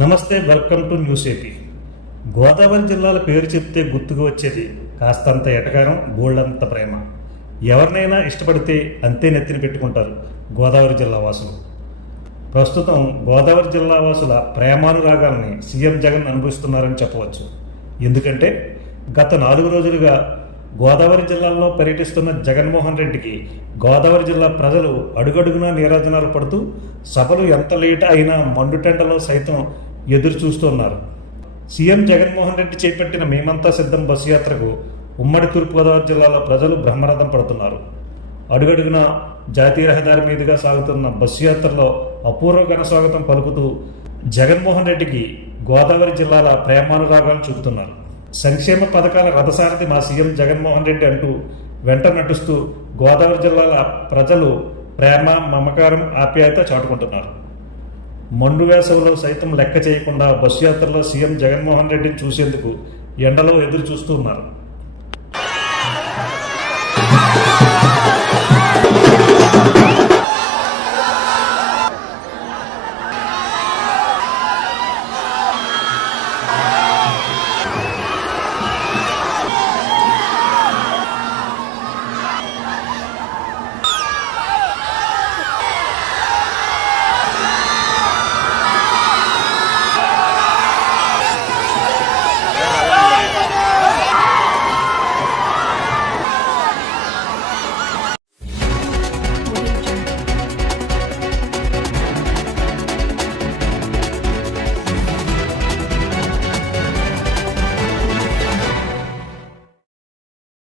నమస్తే welcome to news AP. Godavari జిల్లాల పేరు చెప్తే గుర్తుకు వచ్చేది కాస్తంత ఎటకారం బోళ్ళంత ప్రేమ. ఎవరినైనా ఇష్టపడితే అంతే నెత్తిన పెట్టుకుంటారు గోదావరి జిల్లా వాసులు. ప్రస్తుతం గోదావరి జిల్లా వాసుల ప్రేమానురాగాల్ని సీఎం జగన్ అనుభవిస్తున్నారని చెప్పవచ్చు. ఎందుకంటే గత నాలుగు రోజులుగా గోదావరి జిల్లాల్లో పర్యటిస్తున్న జగన్మోహన్ రెడ్డికి గోదావరి జిల్లా ప్రజలు అడుగడుగునా నీరాజనాలు పడుతూ సభలు ఎంత లేట్ అయినా మండుటెండలో సైతం ఎదురు చూస్తున్నారు. సీఎం జగన్మోహన్ రెడ్డి చేపట్టిన మేమంతా సిద్ధం బస్సు యాత్రకు ఉమ్మడి తూర్పుగోదావరి జిల్లాలో ప్రజలు బ్రహ్మరథం పడుతున్నారు. అడుగడుగున జాతీయ రహదారి మీదుగా సాగుతున్న బస్సు యాత్రలో అపూర్వ ఘన స్వాగతం పలుకుతూ జగన్మోహన్ రెడ్డికి గోదావరి జిల్లాల ప్రేమానురాగాలు చూపుతున్నారు. సంక్షేమ పథకాల రథసారథి మా సీఎం జగన్మోహన్ రెడ్డి అంటూ వెంట నటిస్తూ గోదావరి జిల్లాల ప్రజలు ప్రేమ మమకారం ఆప్యాయత చాటుకుంటున్నారు. మండు వేసవిలో సైతం లెక్క చేయకుండా బస్సు యాత్రలో సీఎం జగన్మోహన్ రెడ్డిని చూసేందుకు ఎండలో ఎదురు చూస్తూ ఉన్నారు.